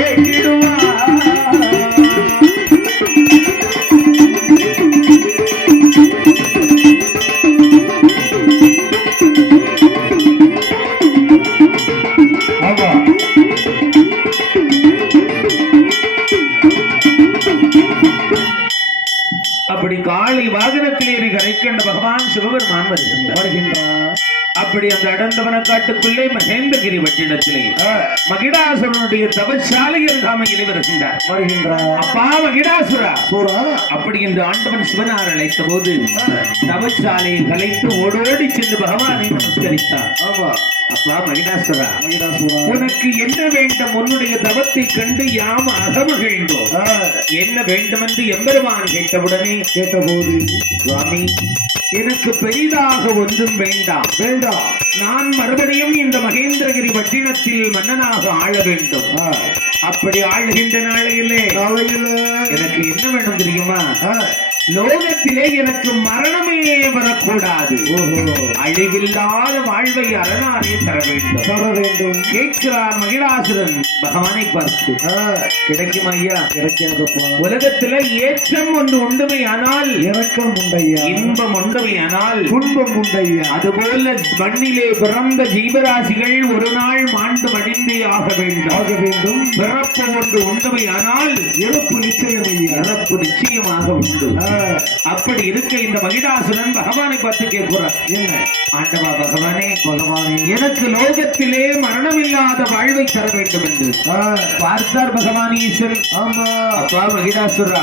ஏற்றிடுவார். அப்படி காலை வாகனத்தில் ஏறி கரைக்கண்ட பகவான் சிவபெருமான் வருகின்றார். அப்படி அந்த அடந்தவன காட்டுக்குள்ளே மகேந்திரகிரி வட்டிடத்திலே மகிடாசுரனுடைய தவசாலை அருகாமையிலே வருகின்றார். அப்பா மகிடாசுரா, அப்படி என்று ஆண்டவன் சிவனார் அழைத்த போது தவசாலையை கலைத்து ஓடோடி சென்று பகவானை நமஸ்கரித்தார். அப்பா மகிடாசுரா, உனக்கு என்ன வேண்டும்? உன்னுடைய தவத்தை கண்டு யாம் அகமகிழ்ந்தோம். என்ன வேண்டும் என்று எம்பெருமான் கேட்டவுடனே கேட்டபோது, சுவாமி எனக்கு பெரிதாக ஒன்றும் வேண்டாம். நான் மறுபடியும் இந்த மகேந்திரகிரி பட்டினத்தில் மன்னனாக ஆள வேண்டும். அப்படி ஆளுகின்ற நாளையிலே எனக்கு என்ன வேண்டும் தெரியுமா? லோகத்திலே எனக்கு மரணமே வரக்கூடாது. அழிவில்லாத வாழ்வை அரணாரே தர வேண்டும் கேட்கிறார் மகிழாசுரன் பகவானை பார்த்து. கிடைக்குமா ஐயா? கிடைக்காதப்பா. உலகத்திலே ஏற்றம் ஒன்று உண்டுமை ஆனால் இறக்கம் உண்டையா, இன்பம் உண்டுமை ஆனால் துன்பம் உண்டையா. அதுபோல மண்ணிலே பிறந்த ஜீவராசிகள் ஒரு நாள் மாண்டு மடிந்தே ஆக வேண்டும். பிறப்பு ஒன்று உண்டுமை ஆனால் இறப்பு நிச்சயம், இறப்பு நிச்சயமாக உண்டு. அப்படி இருக்க இந்த மகிடாசுரன் பகவானை பார்த்து கேட்கிறார், என்ன ஆண்டவா பகவானே, எனக்கு லோகத்திலே மரணமில்லாத வாழ்வை தர வேண்டும் என்று பார்த்தார் பகவான் ஈஸ்வரன். அப்பா மகிடாசுரா,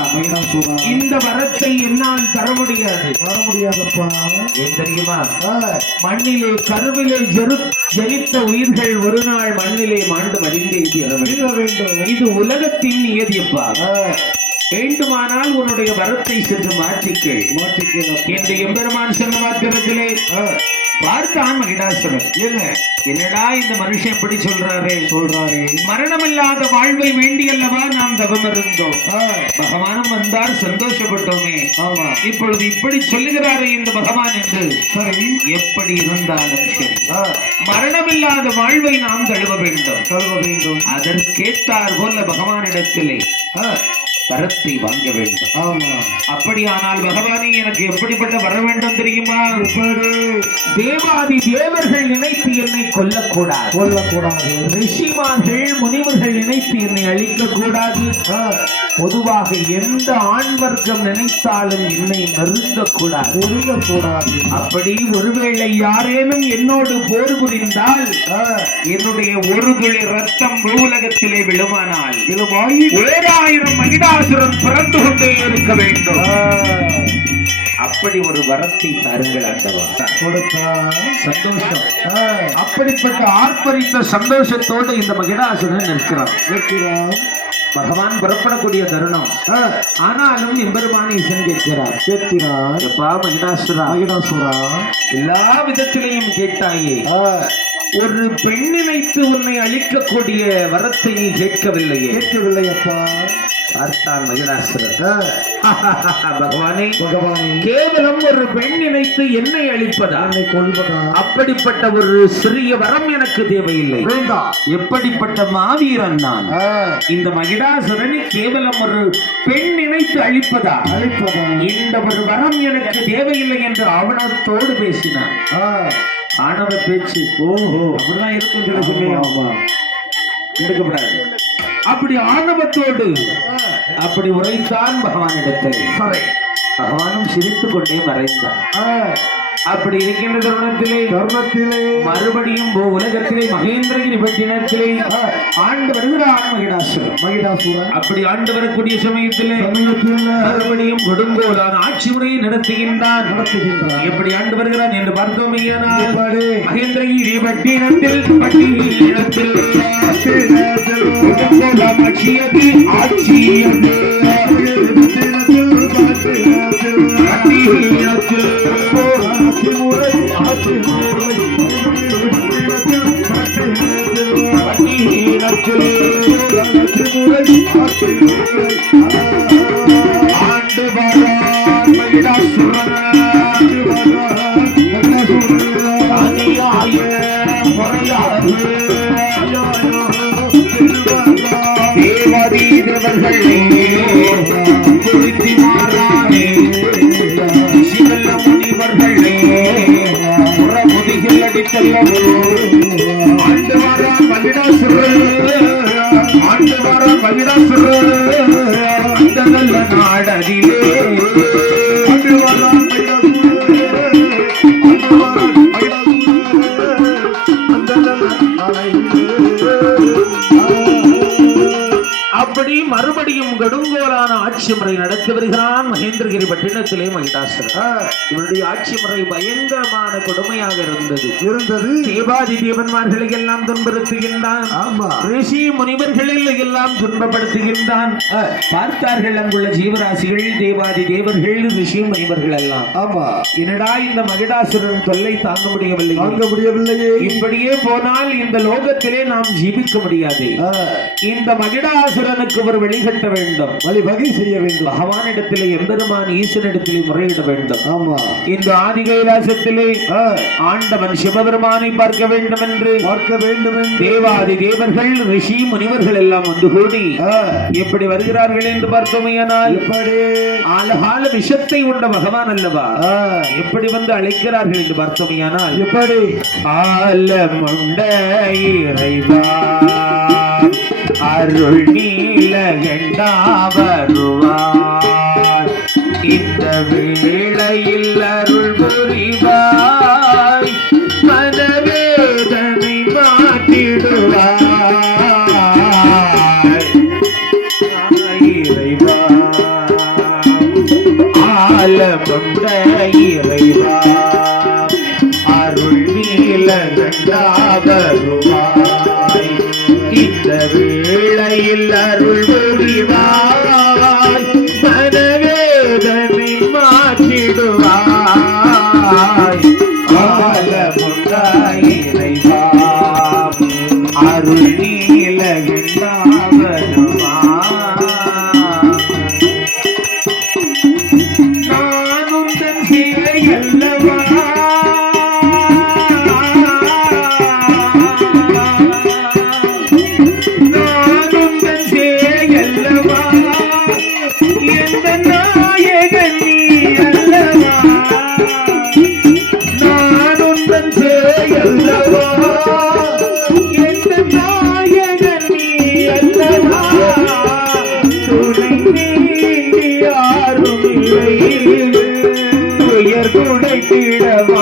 இந்த வரத்தை என்னால் தர முடியாதப்பா. ஏன் தெரியுமா? மண்ணிலே கருவிலே ஜனித்த உயிர்கள் ஒரு நாள் மண்ணிலே மாண்டு மடிந்தே வேண்டும். இது உலகத்தின் நியதியப்பா. வேண்டுமானால் உன்னுடைய வரத்தை சென்று மாற்றிக்கள் என்று எம்பெருமான் சொன்ன மாத்திரத்திலே பார்த்தான் மகிடாசுரன். என்னடா இந்த மனுஷன் எப்படி சொல்றாரு? மரணமில்லாத வாழ்வை வேண்டியல்லவா நாம் தவம் இருந்தோம். பகவானும் வந்தார், சந்தோஷப்பட்டோமே. இப்பொழுது இப்படி சொல்லுகிறாரே இந்த பகவான் என்று. எப்படி இருந்தாலும் சரி, மரணமில்லாத வாழ்வை நாம் தழுவ வேண்டும். அதற்கேற்றார் போல பகவானிடத்திலே வரத்தை வாங்க வேண்டும். அப்படியானால் பகவானே எனக்கு எப்படிப்பட்ட வர வேண்டும் தெரியுமா? தேவாதி தேவர்கள் நினைத்து என்னை கொல்லக்கூடாது. ரிஷிமார்கள் முனிவர்கள் நினைத்து என்னை அழிக்கக்கூடாது. பொதுவாக எந்த ஆண் வர்க்கம் நினைத்தாலும் என்னை நெருங்கக்கூடாது. அப்படி ஒருவேளை யாரேனும் என்னோடு போர் புரிந்தால் என்னுடைய ஒரு துளி ரத்தம் பூலகத்திலே விழுமானால் 1000 மகிடாசுரன் பிறந்து கொண்டே இருக்க வேண்டும். அப்படி ஒரு வரத்தை தாருங்கள் ஆண்டவா. சந்தோஷம். அப்படிப்பட்ட ஆர்ப்பரித்த சந்தோஷத்தோடு இந்த மகிடாசுரன் நிற்கிறான். பகவான் புறப்படக்கூடிய தருணம். ஆனாலும் எம்பெருமான் ஈசன் கேட்கிறார். எப்பா மகிடாசுரா, எல்லா விதத்திலையும் கேட்டாயே, ஒரு பெண் நினைத்து உன்னை அழிக்கக்கூடிய வரத்தை நீ கேட்கவில்லையே. அப்பா. பார்த்தான் மகிடாசுரன். பகவானே, கேவலம் ஒரு பெண் நினைத்து என்னை அழிப்பதா, என்னை கொல்வதா? அப்படிப்பட்ட ஒரு சிறிய வரம் எனக்கு தேவையில்லை. எப்படிப்பட்ட மாவீரன் நான். இந்த மகிடாசுரனை கேவலம் ஒரு பெண் நினைத்து அழிப்பதா? இந்த ஒரு வரம் எனக்கு தேவையில்லை என்று ஆவணத்தோடு பேசினான். ஆணவ பேச்சு. அப்படிதான் இருக்கும் சில சமயம். எடுக்கப்படாது. அப்படி ஆணவத்தோடு அப்படி உரைத்தான் பகவானிடத்தில். பகவானும் சிரித்துக் கொண்டே மறைந்தார். அப்படி இருக்கின்ற தருணத்திலே மறுபடியும் உலகத்திலே மகேந்திரகிரி பட்டினத்திலே ஆண்டு வருகிறான் மகிடாசுரன். அப்படி ஆண்டு வரக்கூடிய சமயத்திலே மறுபடியும் கொடுங்கோலான ஆட்சி முறையை நடத்துகின்றான். எப்படி ஆண்டு வருகிறான் என்று பார்த்தோம். மகேந்திரகிரி பட்டினத்தில் ஆண்டு வரான் மகிடாசுரன். அநியாய முறையாக தேவாதி தேவர்களே குறித்தி மாறானே சிவல்ல முனிவர்களே முதிகள் அடித்தல்லவோ ஆண்டு வாரா மகிடாசுரர் ஆண்டு வாரா மகிடாசுரர் அந்த நல்ல நாடதிலே ஆண்டு வாரா அப்படி மறுபடியும் கடுங்கோலான ஆட்சி முறை நடத்தி வருகிறான் மகேந்திரகிரி பட்டினத்திலே மகிடாசுரன். இவருடைய ஆட்சி முறை பயங்கரமான கொடுமையாக இருந்தது. தேவாதி தேவன்மார்களை எல்லாம் துன்பப்படுத்துகின்றான். ரிஷி முனிவர்களை எல்லாம் துன்பப்படுத்துகின்றான். பார்த்தார்கள் அங்குள்ள ஜீவராசிகள், தேவாதி தேவர்கள், ரிஷி முனிவர்கள் எல்லாம். என்னடா இந்த மகிடாசுரன் தொல்லை தாங்க முடியவில்லையே. இப்படியே போனால் இந்த லோகத்திலே நாம் ஜீவிக்க முடியாது. இந்த மகிடாசுரனுக்கு ஒரு வழிகட்ட வேண்டும், வழிவகை செய்ய வேண்டும். பகவானிடத்திலே எம்பெருமான் ஈசனிடத்திலே முறையிட வேண்டும். இந்த ஆதி கைலாசத்திலே ஆண்டவன் சிவபெருமானை பார்க்க வேண்டும் என்று தேவாதி தேவர்கள், ரிஷி முனிவர்கள் எல்லாம் வந்து கூடி எப்படி வருகிறார்கள் என்று பார்த்தோமையானால், ஆலகால விஷத்தை உண்ட பகவான் அல்லவா, எப்படி வந்து அழைக்கிறார்கள் என்று பார்த்தோமையானால், எப்படி ஆலமுண்ட இறைவா அருள் நீலகண்டா வருவார், இந்த வேளையில் அருள் புரிவாய், மனவேதனை மாற்றிடுவாய் இறைவா ஆலமுண்ட இறைவா அருள் நீலகண்டா வருவாய், இந்த வேளையில் அருள் புரிவாய், மனவேதனை மாற்றிடுவாய் ஆலமுண்ட இறைவா அருள் நீலகண்டா வருவாய். நானும் தன் சேவை அல்லவா உயர் துடைத்திடவாயிரைவா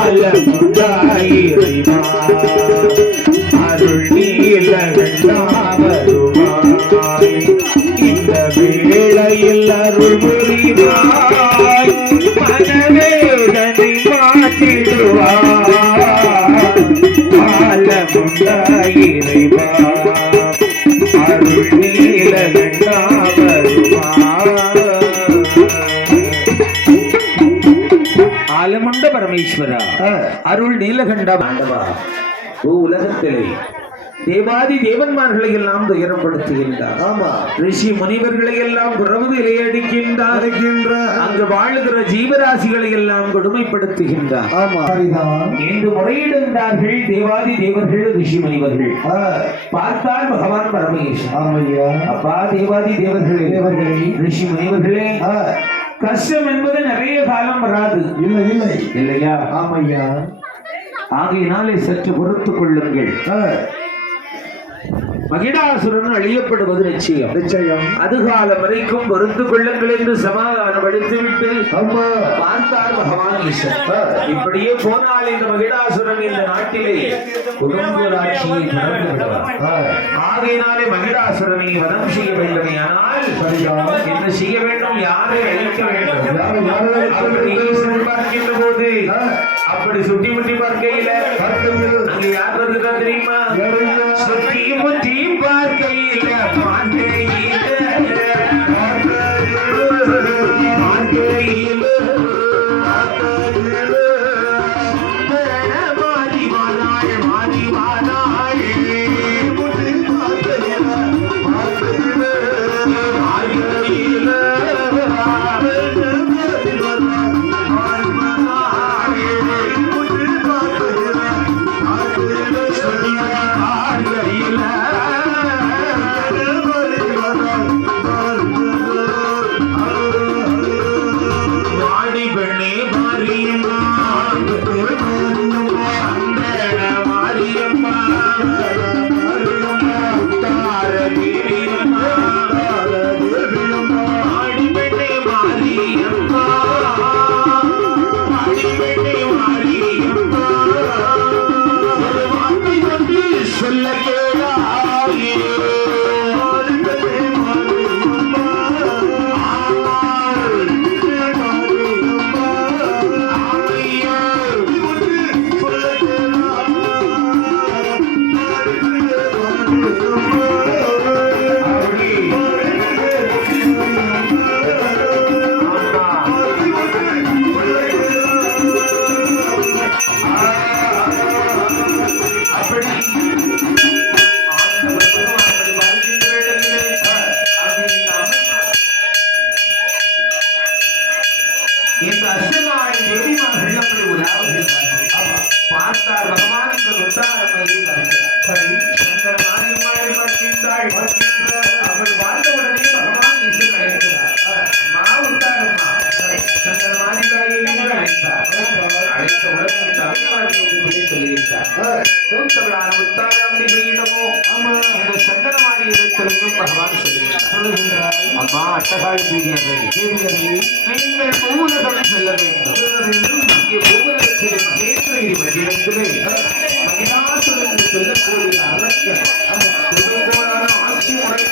ஆலமுண்ட இறைவா அருள் நீலகண்டா வருவாய், இந்த வேளையில் அருள் புரிவாய், மனவேதனை மாற்றிடுவாய் ஆலமுண்ட இறைவா அருள் நீலகண்டா வருவாய். ஆலமுண்ட பரமேஸ்வரா அருள் நீலகண்டா ஆண்டவா, உலகத்திலே தேவாதி தேவன்மார்களை எல்லாம் துயரப்படுத்துகின்றார். ரிஷி முனிவர்களை எல்லாம் குறவுதிலே அடிக்கின்றார். அங்கு வாழுகிற ஜீவராசிகளை எல்லாம் கொடுமைப்படுத்துகின்றார். என்று முறையிடுகின்றார்கள் தேவாதி தேவர்கள், ரிஷி முனிவர்கள். பார்த்தால் பகவான் பரமேஸ்வரன், அப்பா தேவாதி தேவர்களே, ரிஷி முனிவர்களே, கஷ்டம் என்பது நிறைய காலம் வராது. இல்லை இல்லையா? ஆமையா. ஆகையினாலே சற்று பொறுத்துக் கொள்ளுங்கள். மகிடாசுரன் அழியப்படுவது நிச்சயம். அதுகாலம் வரைக்கும் பொறுத்துக் கொள்ளுங்கள் என்று சமாதானப்படுத்திவிட்டு பார்த்தார் பகவான் ஈஸ்வரன். இப்படியே போனால் இந்த மகிடாசுரன் இந்த நாட்டிலே குடும்பராட்சியை தொடர்ந்து விடுவார். ஆகையினாலே மகிடாசுரனை வதம் செய்ய வேண்டுமையானால் என்ன செய்ய வேண்டும்? யாரை அழிக்க வேண்டும்? அப்படி ஈஸ்வரன் பார்க்கின்ற போது அப்படி சுட்டி முட்டி பார்க்கையில அங்கே யார் வருகிறா தெரியுமா? சுத்தி முத்தி பார்க்கையில சொல்ல கேளாயே பார்த்தார் பகவான் இந்த அவள் வாழ்ந்த உடனே பகவான் ஈசன் அழைக்கிறார் மாவுத்தாரம்மா சங்கர மாரிதாயை அழைத்தார் அழைத்த உடனே இந்த அபிமானியை சொல்லுகின்றார் மூத்தவளான முத்தாரம்பிகையிடமோ இந்த சங்கர மாரி இடத்திலையும் பகவான் சொல்லுகின்றார் அம்மா அட்டகாய் தேவியரை நீங்கள் பூவுலகம் செல்ல வேண்டும் இங்கே பூவுலகத்திலே மகேந்திரகிரி மந்திரத்திலே மகிழாசுரன் என்று சொல்லக்கூடிய அரசர் குடும்போடான ஆட்சி முறை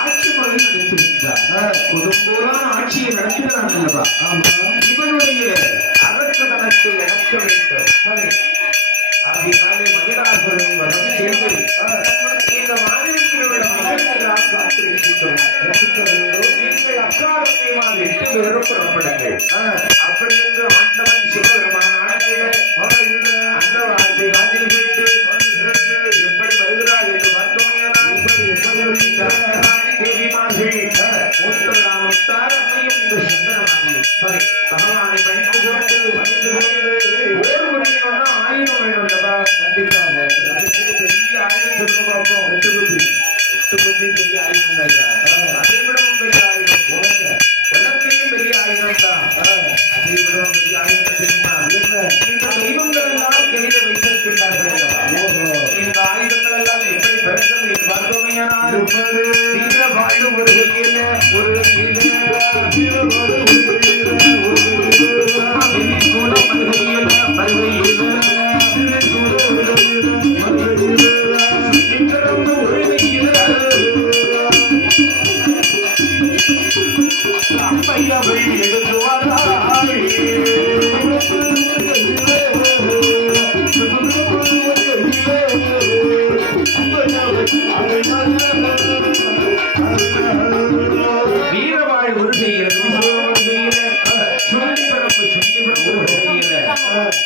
ஆட்சி முறை நடத்துகின்றார் குடும்போடான ஆட்சியை நடத்துகிறான் அல்லவா இவனுடைய அரசதனத்தை இழக்க வேண்டும் ஆகினாலே மகிழாசுரனை வதம் செய்து இந்த மாநிலத்தில் உள்ள மகிழ்ச்சிகளால் காத்திருக்கின்றோம் நீங்கள் அக்காரத்தையுமாக 8 பேரும் புறப்படுங்கள் அப்படி என்று ஆண்டவன் சிவபெருமான அந்த வார்த்தை காதில் கேட்டு எப்படி வருகிறாள் என்று பார்த்தோமையானால் தேவிமார்கள் மூத்தவராமத்தார் அம்மையும் இந்த சுந்தரமாகியும் பகவானை படித்து கொண்டு ஓர் முடியணும்னா 1000 வேணும் அல்லவா கண்டிப்பாக பெரிய ஆயுதம் சொல்லுங்க பார்ப்போம் 8 புத்தி பெரிய ஆயுதம் அதை விடவும் பெரிய ஆயுதம் உலகத்தையும் பெரிய ஆயுதம் தான் அதை விடவும் பெரிய ஆயுதம் தெரியுமா இந்த தெய்வங்கள் எல்லாம் கையில வைத்திருக்கின்றார்கள் இந்த ஆயுதங்கள் எல்லாம் எப்படி பெருசது பார்த்தோமையானால் வீர வாழ்வு ஒரு கையில ஒரு வீரவாழ் ஒரு செய்கிறது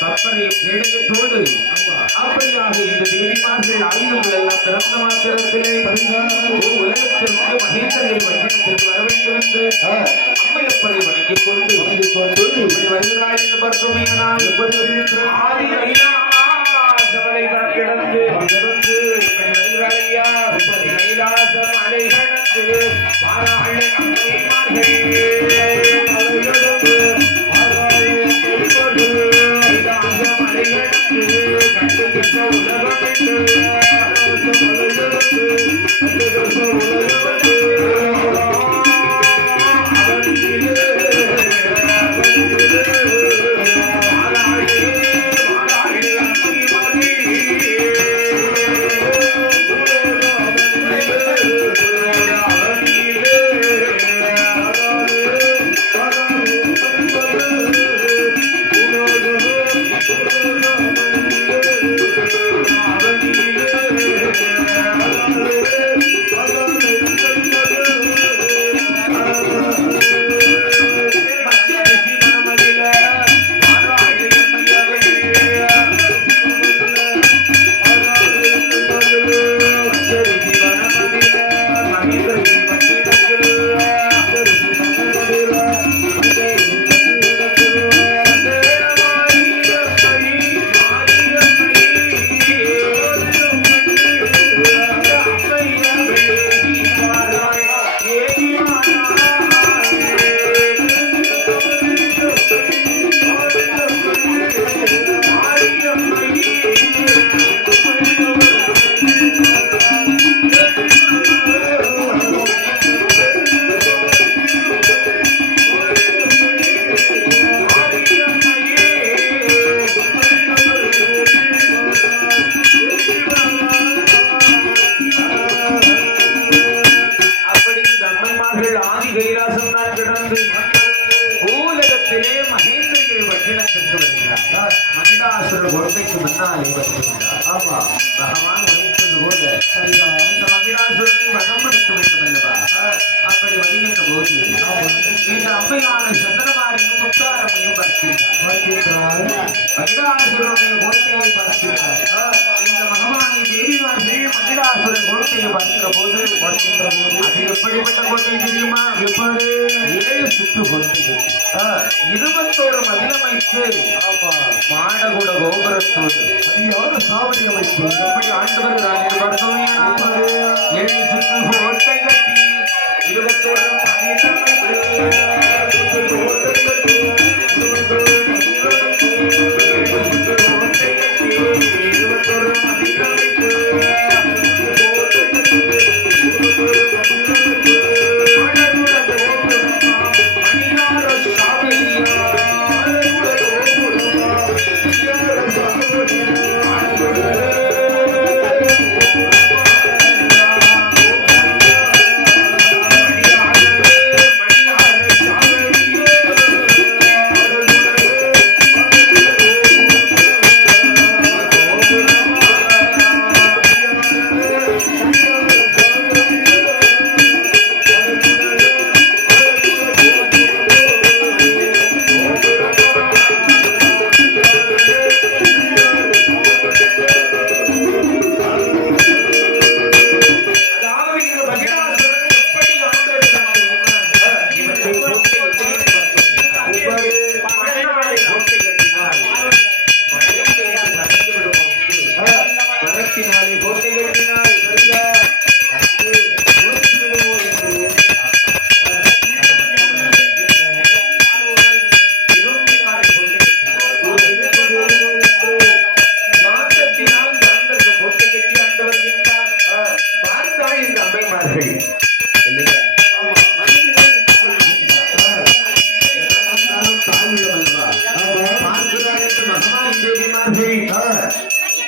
கப்பனையும் கேடயத்தோடு அப்படியாக இந்த தேவிமார்கள் ஆயுதங்கள் எல்லாம் பிறந்த மாத்திரத்திலே உலகத்திற்கு மகேந்திரகிரி மண்டலத்திற்கு வர வேண்டும் என்று அம்மையப்பரை வணங்கிக் கொண்டு இப்படி வருகிறாள் என்று பார்த்தோமையானால் ஆதி கைலாசமலை தான் கிடந்து இப்படி வருகிறாள் ஐயா கைலாசம் அலை கடந்து பாராளை அம்மையமார்கள் மகிடாசுர கோட்டைக்கு முன்னாலே வருகின்றார். ஆமா, பகவான் உரைத்தது போல இந்த மகிடாசுரனை வதம் அளிக்க வேண்டும் அல்லவா? அப்படி வருகின்ற போது இந்த அம்மையான சந்திரமாரியும் முத்தாரமையும் பார்க்கின்றார். மகிடாசுரனுடைய கோட்டையை பார்க்கின்றார். இந்த மகமாயி தேவிமார்கள் மகிடாசுர கோட்டையை பார்க்கிற போது அது எப்படிப்பட்ட கோட்டை தெரியுமா? எப்படி 7 சுற்று கோட்டைகள், 21 மதிலமைத்து மாடகுட கோபுரத்தோடு சாவடி அமைப்பு எப்படி ஆண்டு வருகிறார் என்று பார்த்தோமே. 7 சுற்று கோட்டை கட்டி 21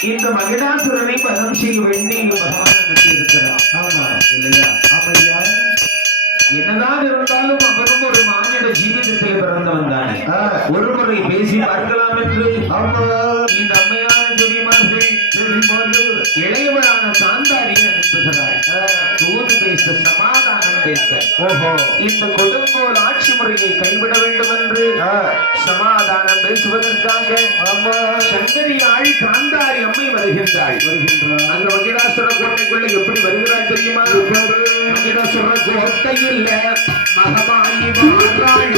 இந்த மகிடாசுரனை வதம் செய்ய வேண்டி பகவான் இருக்கிறார். ஆமா இல்லையா? ஆமையா, என்னதான் இருந்தாலும் அவரும் ஒரு மானிட ஜீவிதத்தில் பிறந்தவன் தானே. ஒரு முறை பேசி பார்க்கலாம் என்று இந்த அம்மையான தேவிமார்கள் இளையவரான காந்தாரியை அனுப்புகிறாள். தூது பேச, சமாதானம் பேச, இந்த கொடுங்கோல் ஆட்சி முறையை கைவிட வேண்டும் என்று சமாதானம் பேசுவதற்காக சங்கரியாள் காந்தாரி அம்மை வருகின்றாள். அந்த மகிடாசுர கோட்டைக்குள்ள எப்படி வருகிறாள் தெரியுமா? மகிடாசுர கோட்டையில் மகமாயி மாறாள்.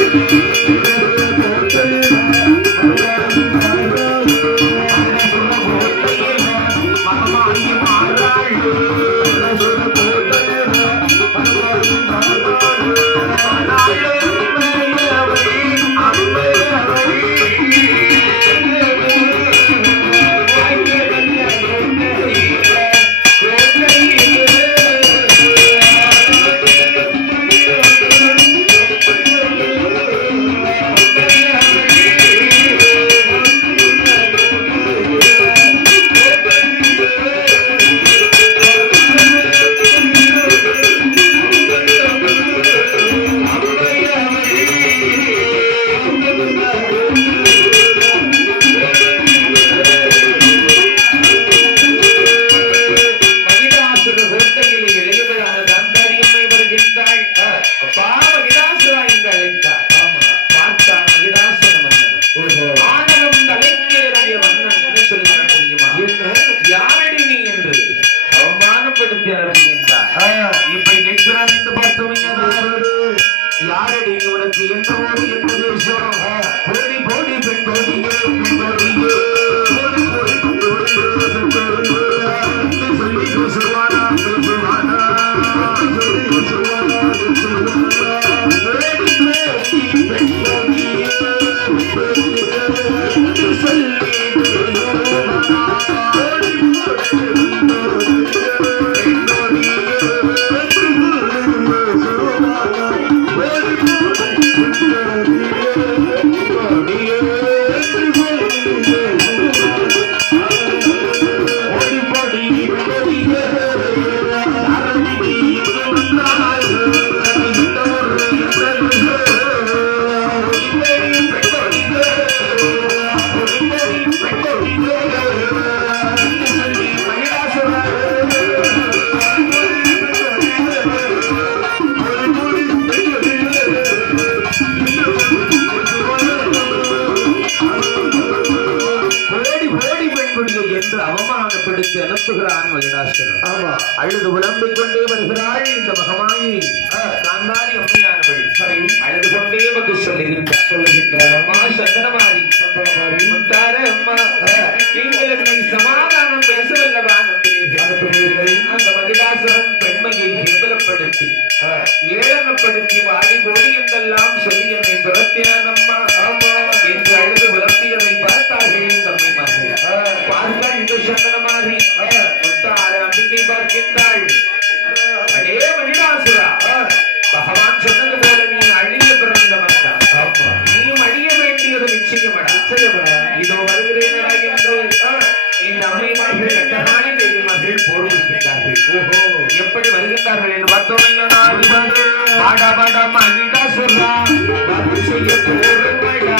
என்று அவமானப்படுத்தி அனுப்புகிறான் மகிடாசுரன். ஆமா, அழுது புலம்பிக் கொண்டே வருகிறாள் இந்த மகமாயி காந்தாரி அம்மையானவள். அழுது கொண்டே வந்து சொல்லுகின்றார், அம்மா சந்தனமாரி, முத்தார அம்மா, நீங்கள் என்னை சமாதானம் பேசவல்லவா அனுப்புகிறீர்கள்? அந்த மகிடாசுரன் பெண்மையை கேவலப்படுத்தி ஏளனப்படுத்தி வாடி கோடி என்றெல்லாம் சொல்லி என்னை துரத்தினான் அம்மா என்று அழுது விளம்பியதை பார்த்தார்கள் தம்மைமார்கள். பார்த்தால் இந்த சந்தனமாரி முத்தார அம்பிகை பார்க்கின்றாள். அடே மகிடாசுரா, பகவான் சொன்னது போல நீ அழிய பிறந்த மக்கள், நீ அழிய வேண்டியது நிச்சயமடா. இதோ வருகிறேனடா என்று இந்த அம்மைமார்கள் எத்தனை தேவிமார்கள் போர் கொடுக்கின்றார்கள். எப்படி வருகின்றார்கள் என்று பார்த்தோம். பாடா பாடா மகிடாசுரா செய்ய போறடா,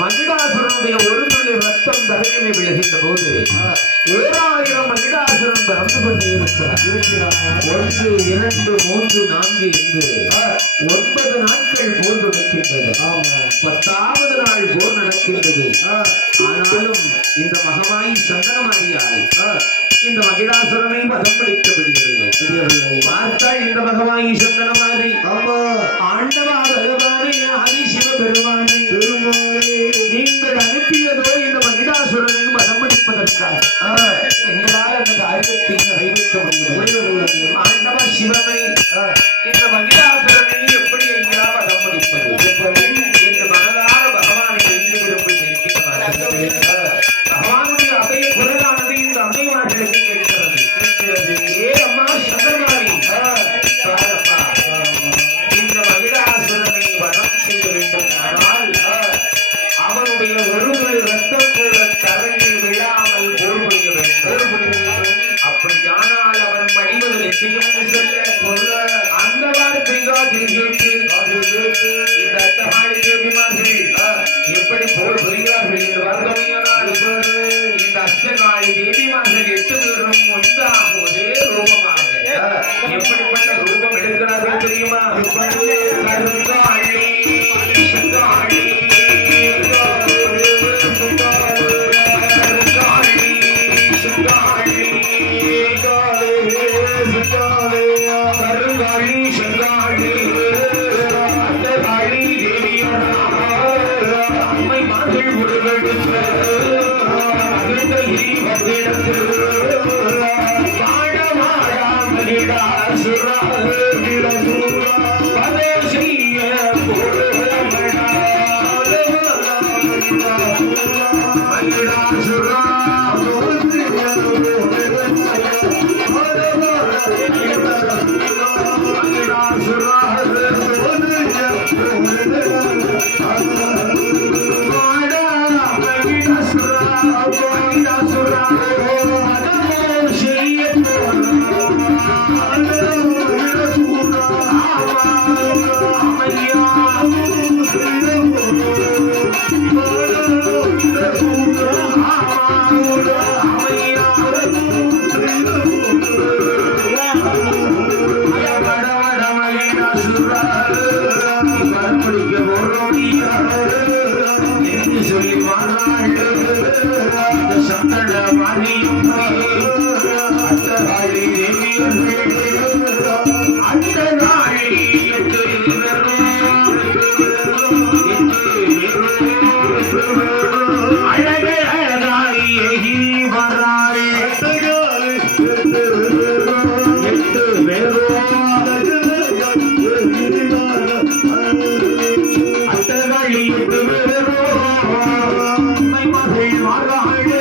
மகிடாசுரனுடைய ஒரு துளி ரத்தம் தரையிலே விழுகின்ற போது 1000 மகிடாசுரன் பறந்து கொண்டே இருக்கிறார். 1, 2, 3, 4 என்று 9 நாட்கள் போர் நடக்கின்றது. 10வது நாள் போர் நடக்கின்றது. ஆனாலும் இந்த மகமாயி சந்தனமாரியால் இந்த மகிடாசுரனை வதம் பிடிக்க விடுவதில்லை. பார்த்தால் இந்த மகமாயி சந்தனமாரி, ஆண்டவா பகவானே ஆதி சிவபெருமானே, நீங்கள் அனுப்பியதோ இந்த மகிடாசுரனை வதம் பிடிப்பதற்காக. எங்களால் அந்த காரியத்தை நிறைவேற்ற முடியவில்லை. ஆண்டவா சிவனை, இந்த மகிடாசுரனை எப்படி ஐயா வதம் பிடிப்பது என்று மனதார பகவானை வேண்டி விரும்பி நிற்கிறார். பகவானுடைய அபய குரலானது இந்த அம்மைமார்களுக்கு கேட்கிறது. ஏ அம்மா சந்தனமாரி, இந்த மகிடாசுரனை வதம் செய்ய வேண்டும். ஆனால் அவனுடைய ஒரு துளி ரத்தம் கூட தரையில் விழாமல் போர் புரிய வேண்டும். அப்படியானால் அவன் மடிவது நிச்சயம் சொல்ல அந்த வார்த்தைகள் கேட்டு இந்த அட்டமாடி தேவிமார்கள் எப்படி போர் புரிகிறார்கள் என்று பார்த்தமையானால் இந்த அஷ்டகாளி தேவிமார்கள் 8 பேரும் ஒன்றாக ஒரே ரூபமாக எப்படிப்பட்ட ரூபம் எடுக்கிறார்கள் தெரியுமா? கருங்காளி சங்காளி கருங்காளி சங்காளி அட்டகாளி தேவியோட அம்மைமார்கள் உருவெடுத்து சொல்லி மார்கழி